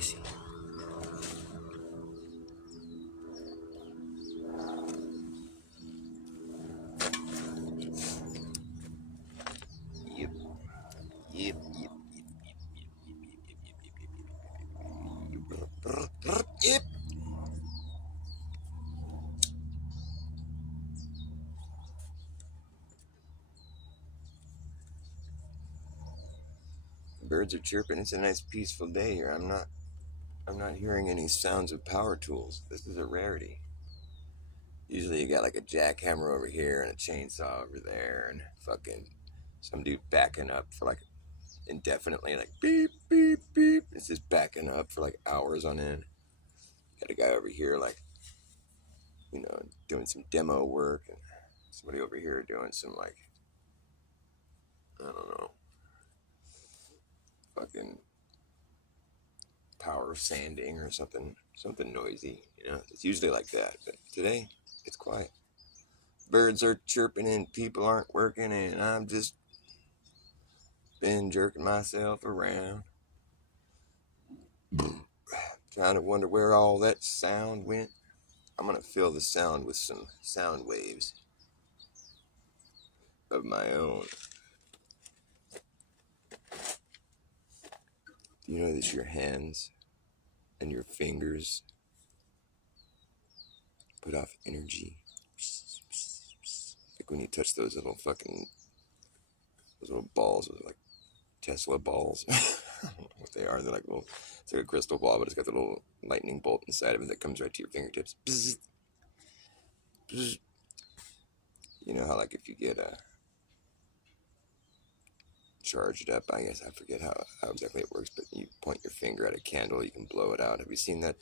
noisy. Yep. Yep. Yep. Yep. Birds are chirping. It's a nice peaceful day here. I'm not hearing any sounds of power tools. This is a rarity. Usually you got like a jackhammer over here and a chainsaw over there and fucking some dude backing up for like indefinitely, like beep, beep, beep. It's just backing up for like hours on end. Got a guy over here like, doing some demo work, and somebody over here doing some like, I don't know, fucking power sanding or something noisy. It's usually like that, but today it's quiet. Birds are chirping and people aren't working, and I'm just been jerking myself around, trying to wonder where all that sound went. I'm gonna fill the sound with some sound waves of my own. Do you know that your hands and your fingers put off energy? Like when you touch those little balls, like Tesla balls. I don't know what they are. They're like little, it's like a crystal ball, but it's got the little lightning bolt inside of it that comes right to your fingertips. Bzz, bzz. You know how like if you get charged up, I guess I forget how exactly it works, but you point your finger at a candle, you can blow it out. Have you seen that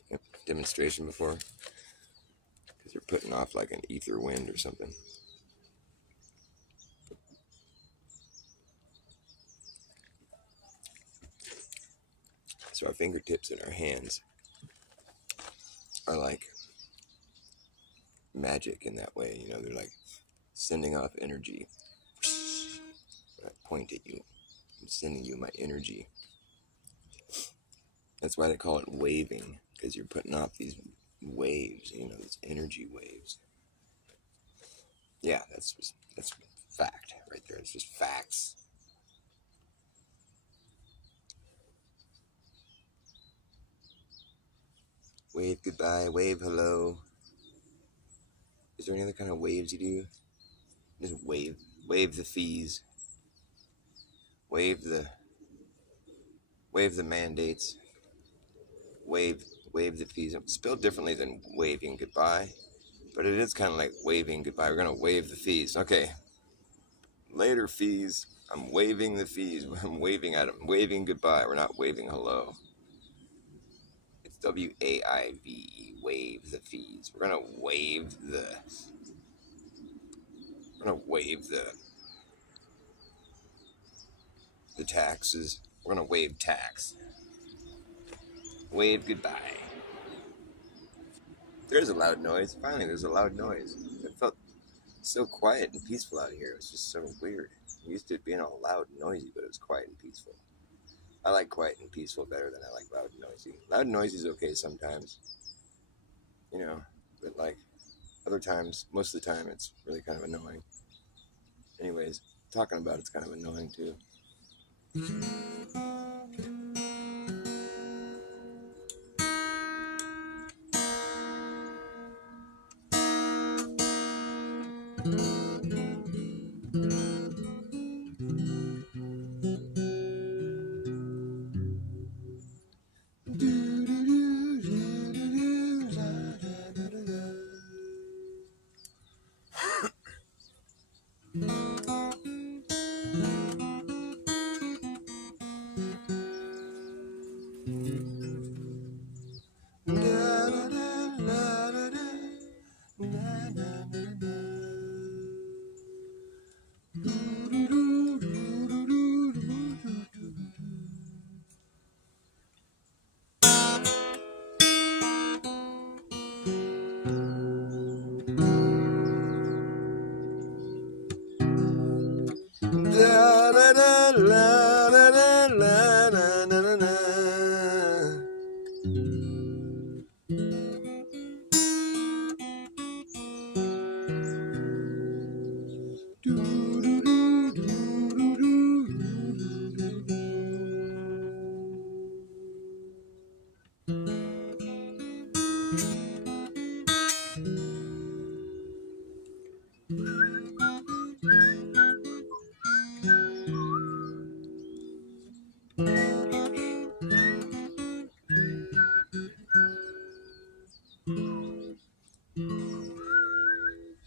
demonstration before? Because you're putting off like an ether wind or something. So our fingertips and our hands are like magic in that way. They're like sending off energy. I point at you, I'm sending you my energy. That's why they call it waving, because you're putting off these waves, these energy waves. Yeah, that's fact right there. It's just facts. Wave goodbye, wave hello. Is there any other kind of waves you do? Just wave the fees. Wave the mandates. Wave the fees. It's spelled differently than waving goodbye, but it is kind of like waving goodbye. We're gonna wave the fees. Okay. Later fees. I'm waving the fees. I'm waving at them. Waving goodbye. We're not waving hello. It's WAIVE. Wave the fees. We're gonna wave the taxes. We're gonna wave tax. Wave goodbye. There's a loud noise. Finally, there's a loud noise. It felt so quiet and peaceful out here. It was just so weird. I'm used to it being all loud and noisy, but it was quiet and peaceful. I like quiet and peaceful better than I like loud and noisy. Loud and noisy is okay sometimes, but like other times, most of the time, it's really kind of annoying. Anyways, talking about it's kind of annoying too.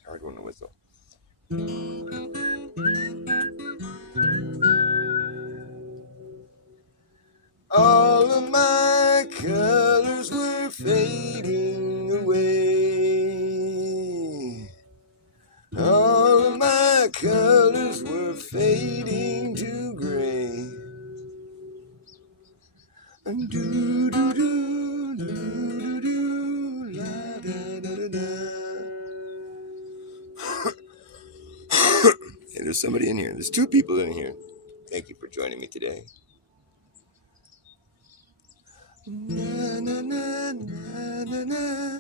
Hard one to whistle. All of my colors were fading away. All of my colors were fading to gray. And do do do do do do la da da da da. Hey, there's somebody in here. There's two people in here. Thank you for joining me today. Na na na na na na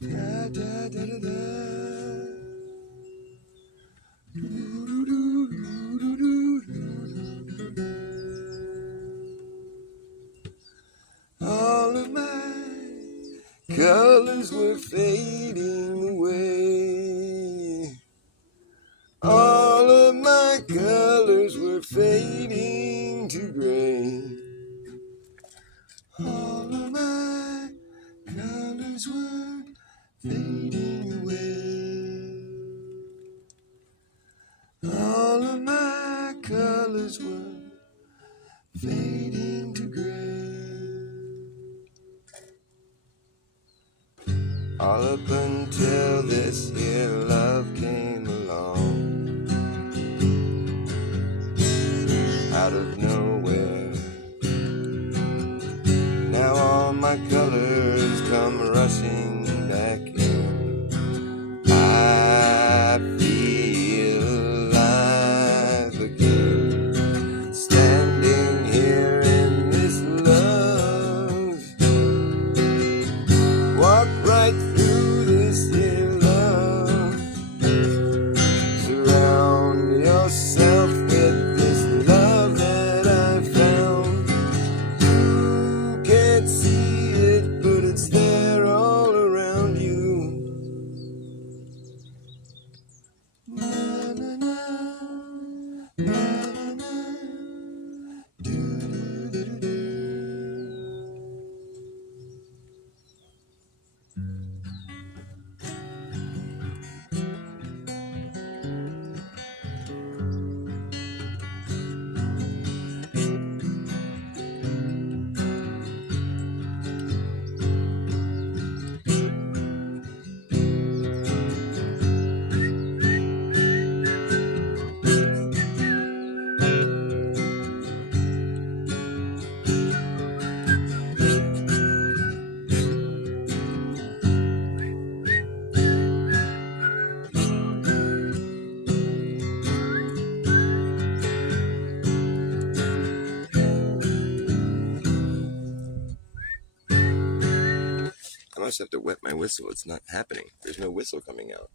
da da da da da. Do do do do do do do. All of my colors were fading away. All of my colors were fading to gray. All of my colors were fading away. All of my colors were fading to gray. All up until this here love came along. Out of nowhere. Now all my colors come rushing back in. I feel alive again. Standing here in this love. Walk right through this here love. Surround yourself with this love that I found. You can't see it, but it's there all around you. Na na na, na na na, do do do do. I must have to wet my whistle. It's not happening. There's no whistle coming out.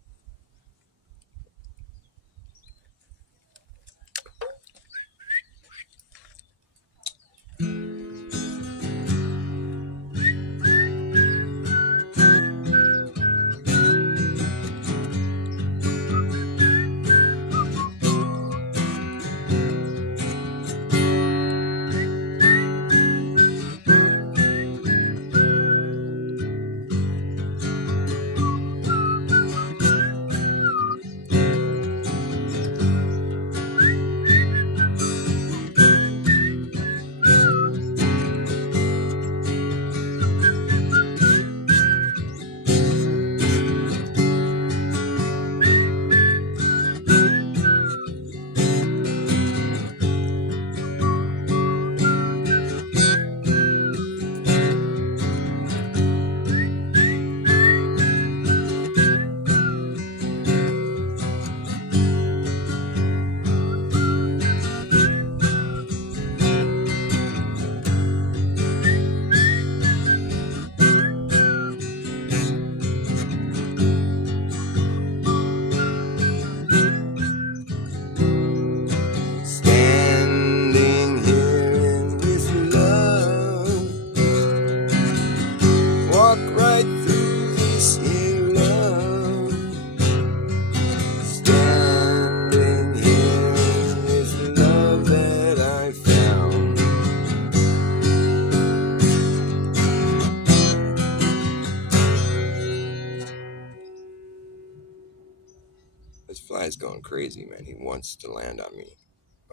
fly's going crazy, man. He wants to land on me.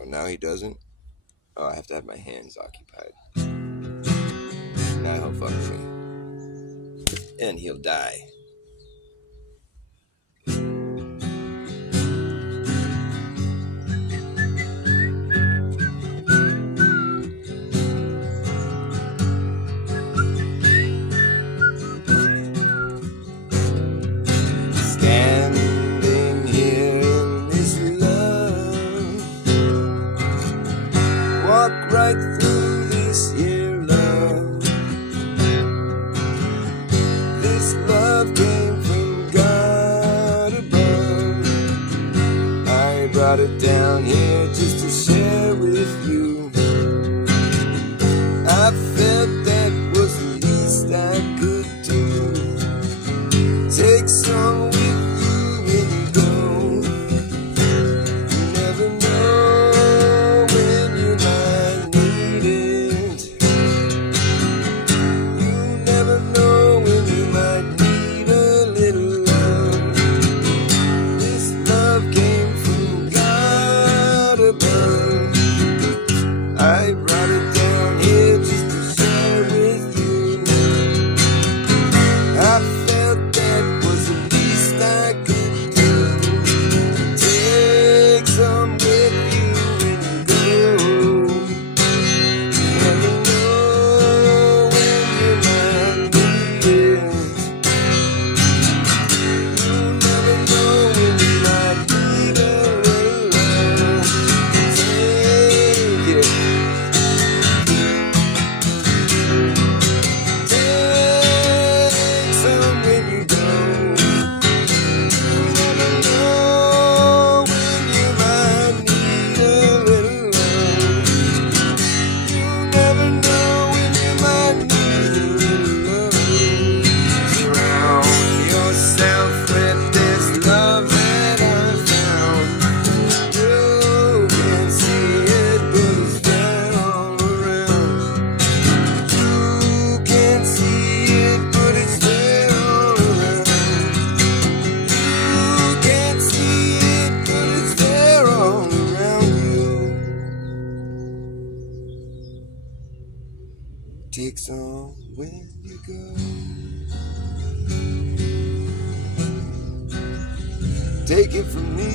Oh, now he doesn't? Oh, I have to have my hands occupied. Now he'll fuck with me. And he'll die. Standing here in this love, walk right through this here love. This love came from God above. I brought it down here just to share with you. I felt that was the least I could do. Take some with you when you go. You never know when you might need it. You never know when you might need a little love. This love came from God above. I brought it down here just to share with you. I felt that was the least I could do. Take some with you when you go. You never know when you might need it. You never know when you might need a little love. Take it. Take some when you go. You never know when you might need a little love. You never know when you might need a little love. Surround yourself with this love that I found. You can see it, but it's there all around. You can see it, but it's there all around. You can't see it, but it's there all around you. Take some when you go. Take it from me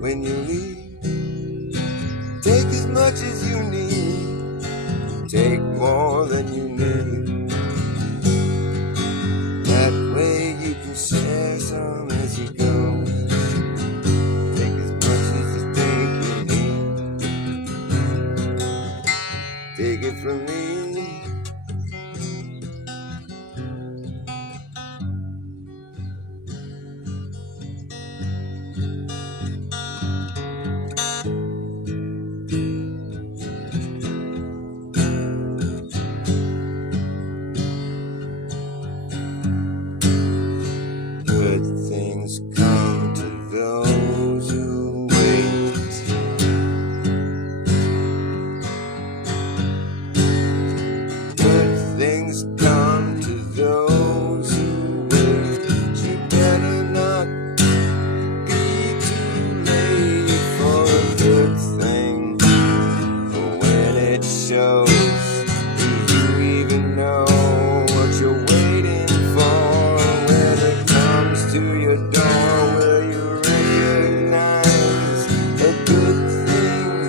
when you leave. Take as much as you need. Take more than you need. That way you can share some as you go. Take as much as you think you need. Take it from me. Good things come to those who wait. Good things come to those who wait. You better not be too late for a good thing. But when it shows, do you even know what you're waiting for? When it comes to your door, will you recognize a good thing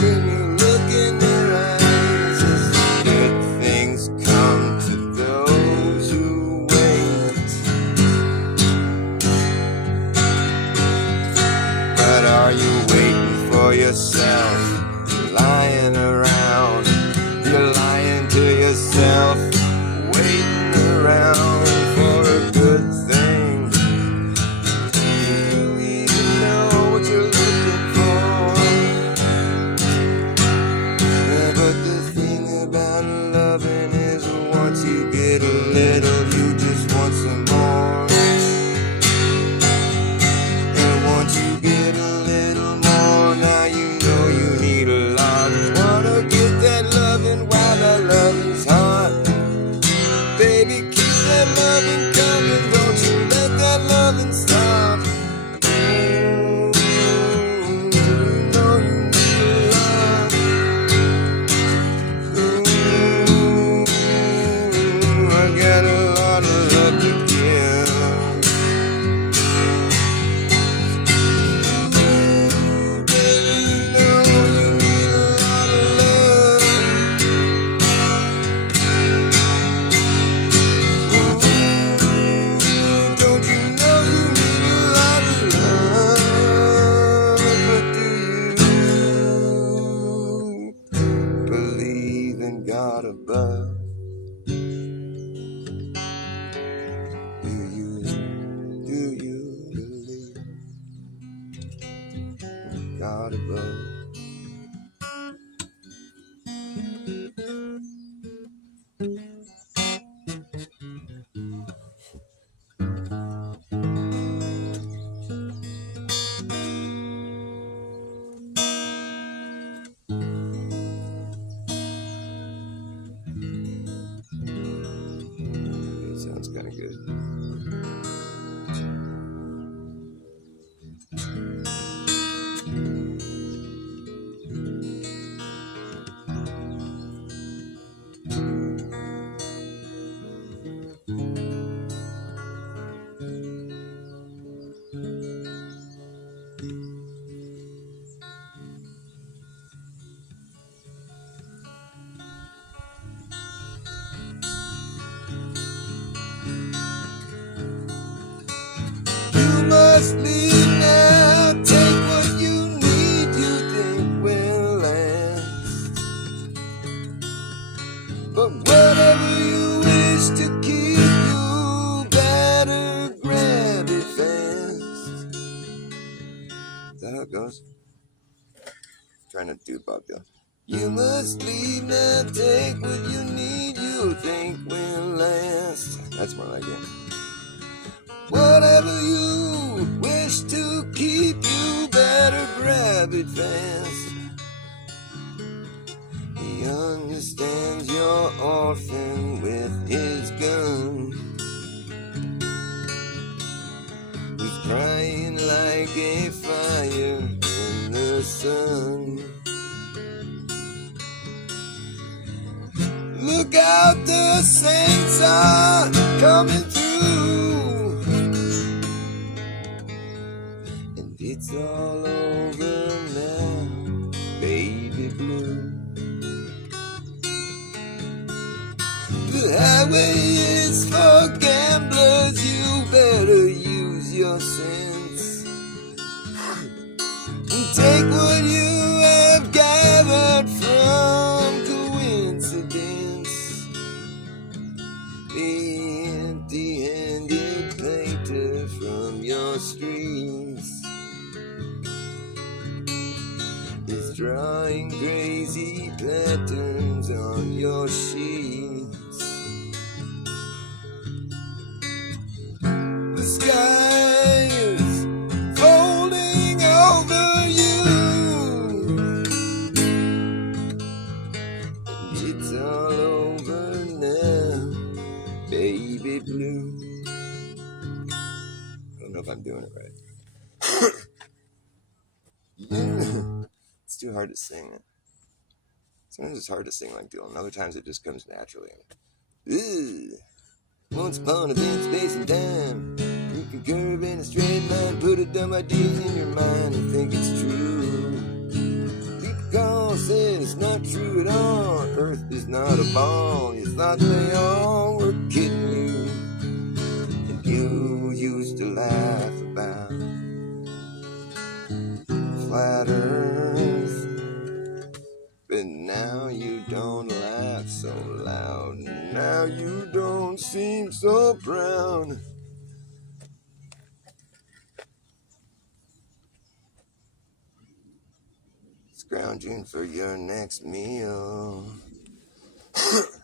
when you look in their eyes? As good things come to those who wait. But are you waiting for yourself, lying around, God above. Do you believe in God above? That sounds kind of good. You must leave now, take what you need, you think will last. But whatever you wish to keep, you better grab it fast. Is that how it goes? Trying to do Bob Dylan. You must leave now, take what you need, you think will last. That's more like it. Whatever you wish to keep, you better grab it fast. He understands you're orphan with his gun. He's crying like a fire in the sun. Look out, the saints are coming through. And it's all over now, baby blue. The highway is for gamblers, you better use your sense. And take what you have gathered from coincidence. The empty-handed painter from your streets is drawing crazy patterns on your sheets. The sky is folding over you, and it's all over now, baby blue. I don't know if I'm doing it right. Yeah. It's too hard to sing it. Sometimes it's hard to sing like Dylan. Other times it just comes naturally. Ooh. Once upon a time, space and time, you can curve in a straight line, put a dumb idea in your mind and think it's true. People call, say it's not true at all. Earth is not a ball. You thought they all were kidding you. And you used to laugh about flat Earth, but now you don't laugh so loud. Now you don't seem so proud. Scrounging for your next meal.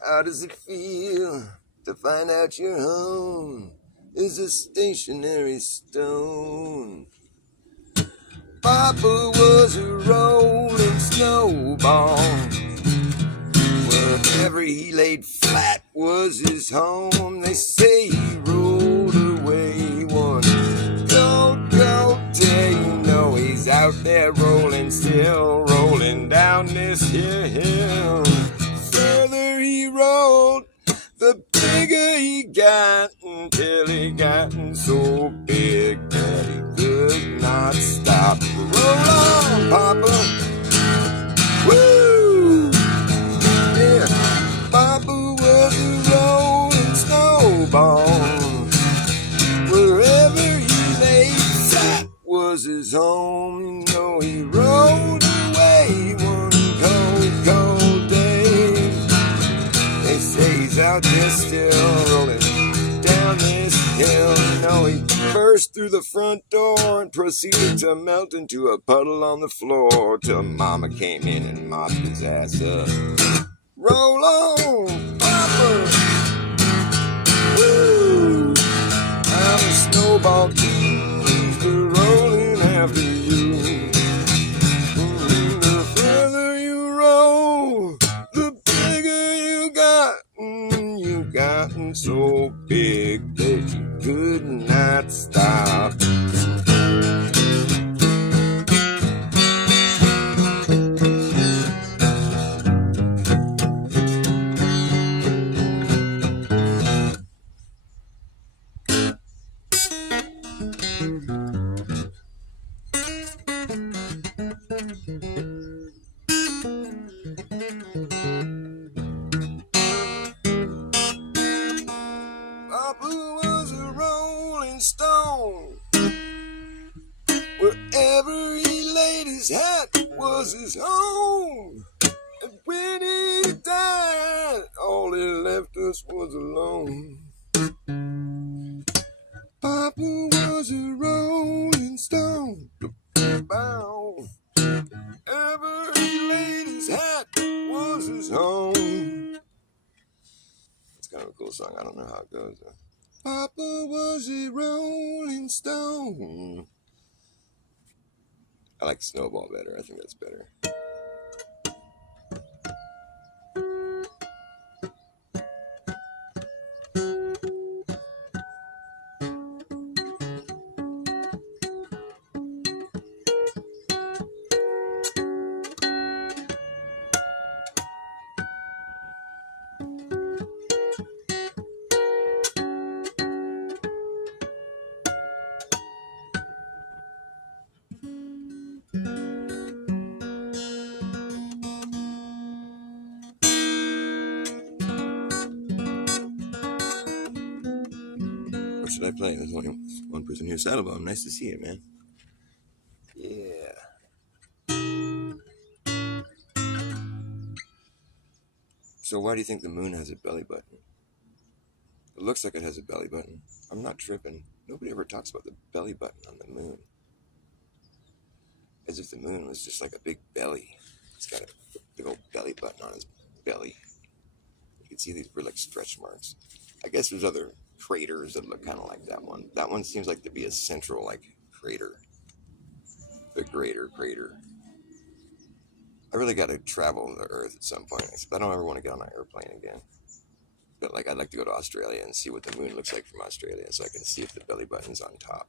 How does it feel to find out your home is a stationary stone? Papa was a rolling snowball. Wherever he laid flat was his home. They say he rolled away one cold day. You know he's out there rolling, still rolling down this here hill. Further he rolled, the bigger he got, until he gotten so big that he could not stop. Roll on, Papa. Woo! Yeah, Papa was a rolling snowball. Wherever he lay flat was his home. You know he rolled away one cold day. burst through the front door and proceeded to melt into a puddle on the floor till Mama came in and mopped his ass up. Roll on, Papa! Woo! I'm a snowball too, rolling after you. The further you roll, the bigger you got. You gotten so big that you could not stop. Papa was a rolling stone. Wherever he laid his hat was his home. And when he died, all he left us was alone. Papa was a rolling stone. Bow. Wherever he laid his hat was his home. It's kind of a cool song. I don't know how it goes though. Papa was a rolling stone. I like Snowball better. I think that's better. What should I play? There's only one person here. Saddlebone, nice to see you, man. Yeah. So why do you think the moon has a belly button? It looks like it has a belly button. I'm not tripping. Nobody ever talks about the belly button on the moon. As if the moon was just like a big belly. It's got a big old belly button on his belly. You can see these were like stretch marks. I guess there's other craters that look kind of like that one. That one seems like to be a central like crater. The greater crater. I really got to travel the Earth at some point. Except I don't ever want to get on an airplane again. But like I'd like to go to Australia and see what the moon looks like from Australia so I can see if the belly button's on top.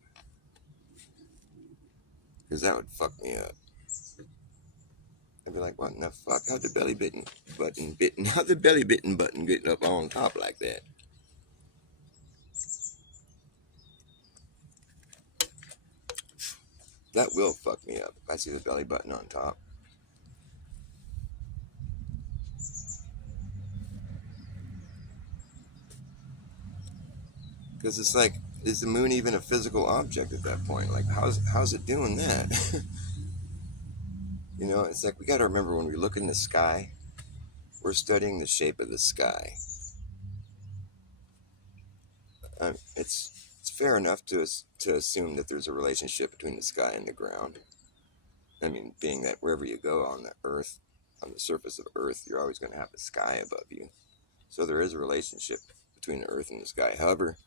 Because that would fuck me up. I'd be like, what in the fuck? How'd the belly button get up on top like that? That will fuck me up if I see the belly button on top. Because it's like, is the moon even a physical object at that point? Like, how's it doing that? You know, it's like we got to remember when we look in the sky, we're studying the shape of the sky. It's fair enough to assume that there's a relationship between the sky and the ground. I mean, being that wherever you go on the Earth, on the surface of Earth, you're always going to have the sky above you. So there is a relationship between the Earth and the sky. However,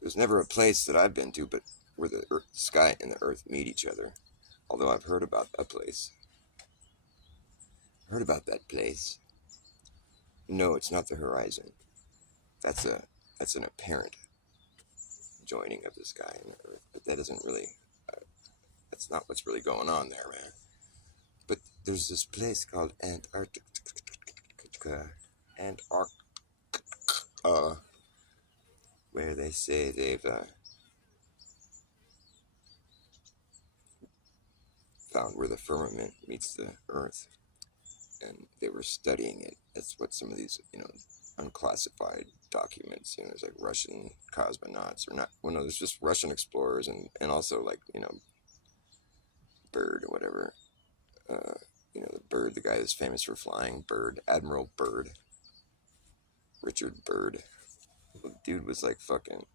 there's never a place that I've been to but where the sky and the Earth meet each other. Although I've heard about a place. Heard about that place. No, it's not the horizon. That's an apparent joining of the sky and the Earth. But that isn't really, that's not what's really going on there, man. But there's this place called Antarctica, where they say they've found where the firmament meets the Earth, and they were studying it. That's what some of these, unclassified documents, there's like Russian cosmonauts, or not, well, no, there's just Russian explorers, and also like, Byrd or whatever, the Byrd, the guy that's famous for flying, Byrd, Admiral Byrd, Richard Byrd. The dude was like fucking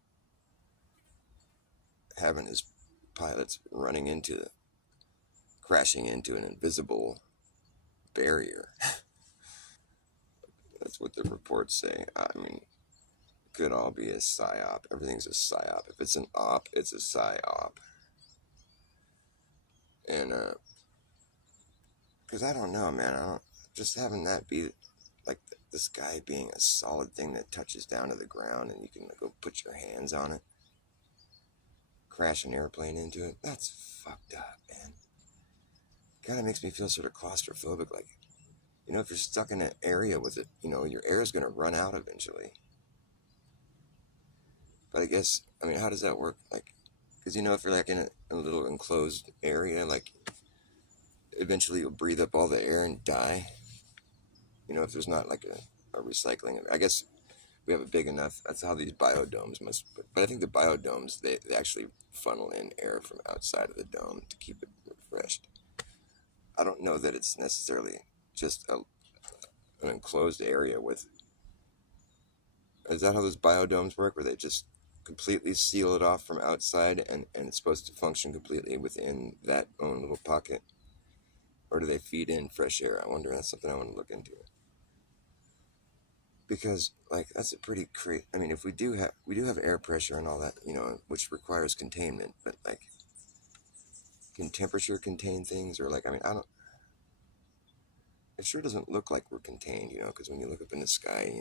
having his pilots crashing into an invisible barrier. That's what the reports say. I mean, could all be a psyop. Everything's a psyop. If it's an op, it's a psyop. And because I don't know, man. I don't just having that be like the sky being a solid thing that touches down to the ground and you can go put your hands on it, crash an airplane into it. That's fucked up, man. Kind of makes me feel sort of claustrophobic. Like, if you're stuck in an area with it, your air is going to run out eventually. But I guess, how does that work? Like, because if you're like in a little enclosed area, like eventually you'll breathe up all the air and die. If there's not like a recycling. I guess we have a big enough. That's how these biodomes must. But I think the biodomes they actually funnel in air from outside of the dome to keep it refreshed. I don't know that it's necessarily just an enclosed area with. Is that how those biodomes work, where they just completely seal it off from outside and it's supposed to function completely within that own little pocket? Or do they feed in fresh air? I wonder. That's something I want to look into. Because, like, that's a pretty crazy. If we do have air pressure and all that, which requires containment, but like, can temperature contain things? Or like, I don't. It sure doesn't look like we're contained, because when you look up in the sky,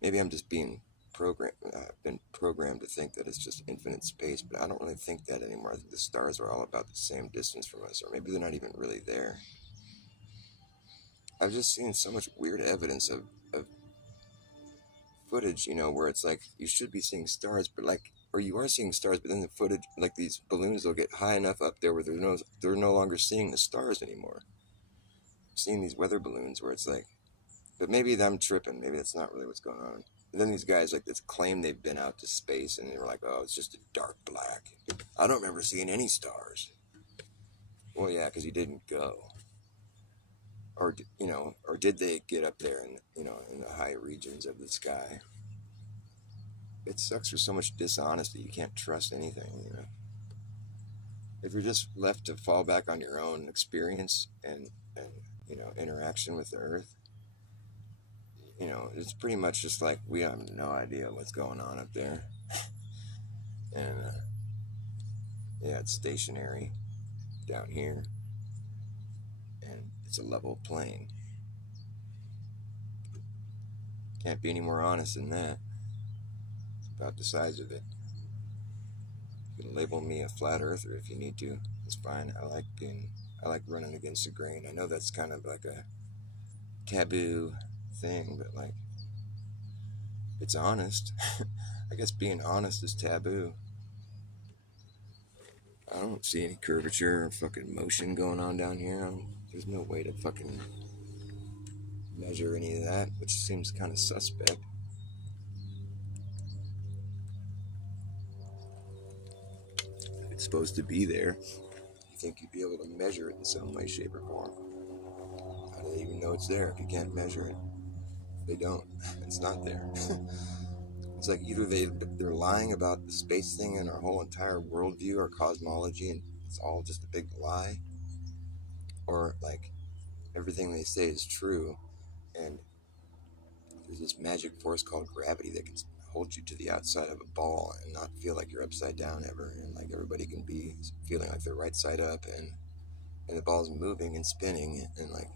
maybe I'm just being I've been programmed to think that it's just infinite space, but I don't really think that anymore. I think the stars are all about the same distance from us, or maybe they're not even really there. I've just seen so much weird evidence of footage, where it's like you should be seeing stars, but like, or you are seeing stars, but then the footage, like these balloons, will get high enough up there where they're no longer seeing the stars anymore. I'm seeing these weather balloons where it's like, but maybe I'm tripping. Maybe that's not really what's going on. And then these guys like that claim they've been out to space, and they were like, "Oh, it's just a dark black. I don't remember seeing any stars." Well, yeah, because you didn't go, or or did they get up there in in the high regions of the sky? It sucks for so much dishonesty. You can't trust anything. If you're just left to fall back on your own experience and interaction with the Earth, it's pretty much just like we have no idea what's going on up there, and yeah, it's stationary down here, and it's a level plane. Can't be any more honest than that. It's about the size of it. You can label me a flat earther if you need to. It's fine. I like running against the grain. I know that's kind of like a taboo thing, but like, it's honest. I guess being honest is taboo. I don't see any curvature or fucking motion going on down here. There's no way to fucking measure any of that, which seems kind of suspect. It's supposed to be there. You think you'd be able to measure it in some way, shape, or form. How do they even know it's there if you can't measure it? They don't. It's not there. It's like either they're lying about the space thing and our whole entire worldview, our cosmology, and it's all just a big lie, or like everything they say is true, and there's this magic force called gravity that can hold you to the outside of a ball and not feel like you're upside down ever, and like everybody can be feeling like they're right side up, and the ball's moving and spinning, and like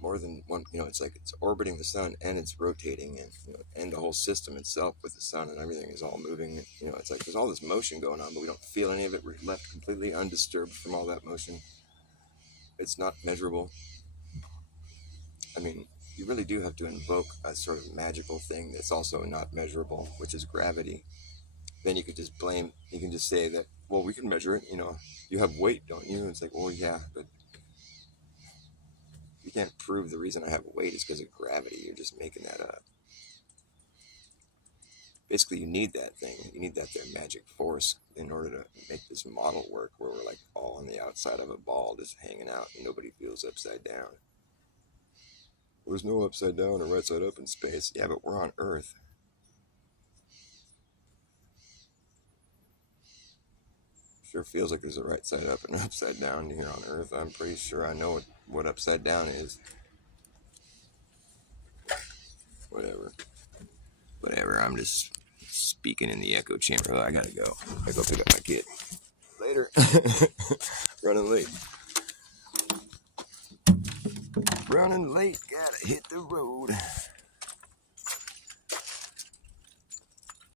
more than one, it's like it's orbiting the sun and it's rotating, and and the whole system itself with the sun and everything is all moving. It's like there's all this motion going on, but we don't feel any of it. We're left completely undisturbed from all that motion. It's not measurable. You really do have to invoke a sort of magical thing that's also not measurable, which is gravity. Then you can just say that, well, we can measure it. You have weight, don't you? It's like, well, yeah, but you can't prove the reason I have weight is because of gravity. You're just making that up. Basically, you need that thing. You need that there magic force in order to make this model work, where we're like all on the outside of a ball just hanging out and nobody feels upside down. There's no upside down or right side up in space. Yeah, but we're on Earth. Sure feels like there's a right side up and upside down here on Earth. I'm pretty sure I know what upside down is. Whatever, I'm just speaking in the echo chamber. I gotta go. I go pick up my kid. Later. Running late. Running late, gotta hit the road.